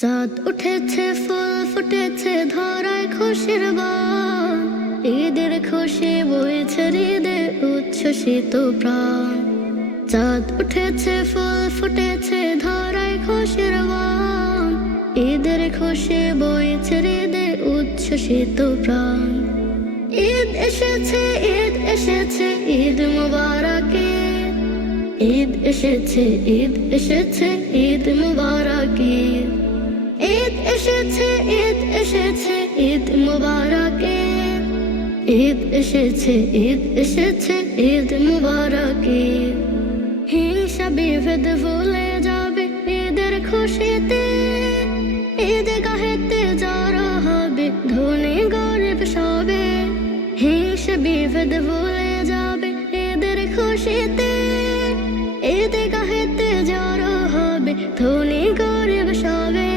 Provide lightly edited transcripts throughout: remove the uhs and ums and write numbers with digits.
চাঁদ উঠেছে, ফুল ফুটেছে, ধরায় খুশির বান। ঈদের খুশি বইছে হৃদে, উচ্ছ্বসিত প্রাণ। চাঁদ উঠেছে, ফুল ফুটেছে, ধরায় খুশির বান। ঈদের খুশি বইছে হৃদে, উচ্ছ্বসিত প্রাণ। ঈদ এসেছে, ঈদ এসেছে, ঈদ মুবারক ঈদ। ঈদ এসেছে, ঈদ এসেছে, ঈদ মুবারক ঈদ। ঈদ এসেছে, ঈদ এসেছে, ঈদ মুবারক ঈদ। ঈদ এসেছে, ঈদ এসেছে, ঈদ মুবারক ঈদ। হিংসা বিভেদ ভুলে যাবে ঈদের খুশিতে। ঈদগাহেতে জড়ো হবে ধনী গরিব সবে। হিংসা বিভেদ ভুলে যাবে ঈদের খুশিতে। ঈদগাহেতে জড়ো হবে ধনী গরিব সবে।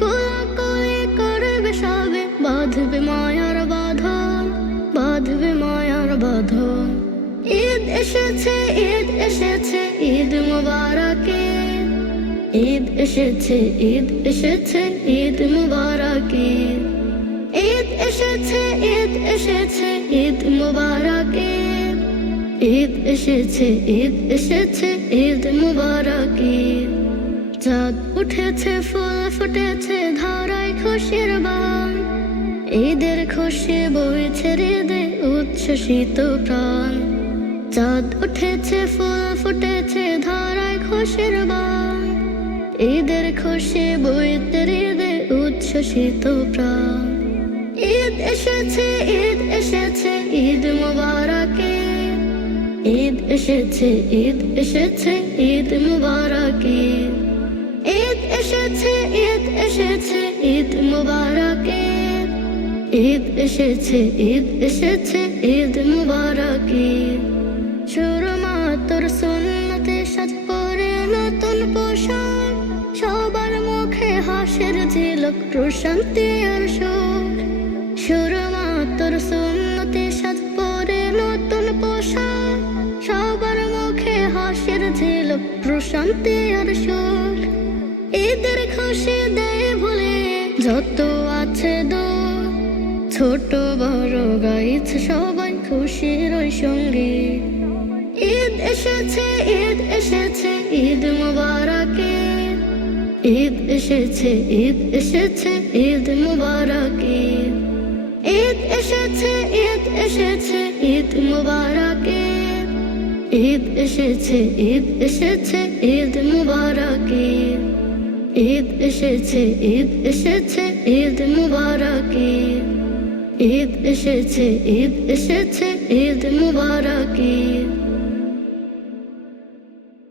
কোলাকুলি করবে সবে, বাঁধবে মায়ার বাঁধন, বাঁধবে মায়ার বাঁধন। ঈদ এসেছে, ঈদ এসেছে, ঈদ মুবারক ঈদ। ঈদ এসেছে, ঈদ এসেছে, ঈদ মুবারক ঈদ। ঈদ এসেছে, ঈদ এসেছে, ঈদ মুবারক ঈদ। ঈদ এসেছে, ঈদ এসেছে, ঈদ মুবারক ঈদ। চাঁদ উঠেছে, ফুল ফুটেছে, ধরায় খুশির বান। ঈদের খুশি বইছে হৃদে, উচ্ছ্বসিত প্রাণ। চাঁদ উঠেছে, ফুল ফুটেছে, ধরায় খুশির বান। ঈদের খুশি বইতে হৃদে, উচ্ছ্বসিত প্রাণ। ঈদ এসেছে, ঈদ এসেছে, ঈদ মুবারক ঈদ। ঈদ এসেছে, ঈদ এসেছে, ঈদ মুবারক ঈদ। ঈদ এসেছে, ঈদ এসেছে, ঈদ মুবারক ঈদ। ঈদ এসেছে, ঈদ এসেছে, ঈদ মুবারক ঈদ। সুরমা তোর সুন্নতে সাজ পরে নতুন পোশাক। সবার মুখে হাসির ঝিলক, প্রশান্তি আর সুখ। সুরমা তোর সুন্নতে সাজ পরে নতুন পোশাক। সবার মুখে হাসির ঝিলক, প্রশান্তি আর সুখ। ঈদের খুশি দেয় ভুলে যত আছে দোষ। ছোট বড় গাইছে সবাই খুশির ওই সঙ্গীত। ঈদ এসেছে, ঈদ এসেছে, ঈদ মুবারক ঈদ। ঈদ এসেছে, ঈদ এসেছে, ঈদ মুবারক ঈদ। ঈদ এসেছে, ঈদ এসেছে, ঈদ মুবারক ঈদ। ঈদ এসেছে, ঈদ এসেছে, ঈদ মুবারক ঈদ। ঈদ এসেছে, ঈদ এসেছে, ঈদ মুবারক ঈদ। ঈদ এসেছে, ঈদ এসেছে, ঈদ মুবারক ঈদ।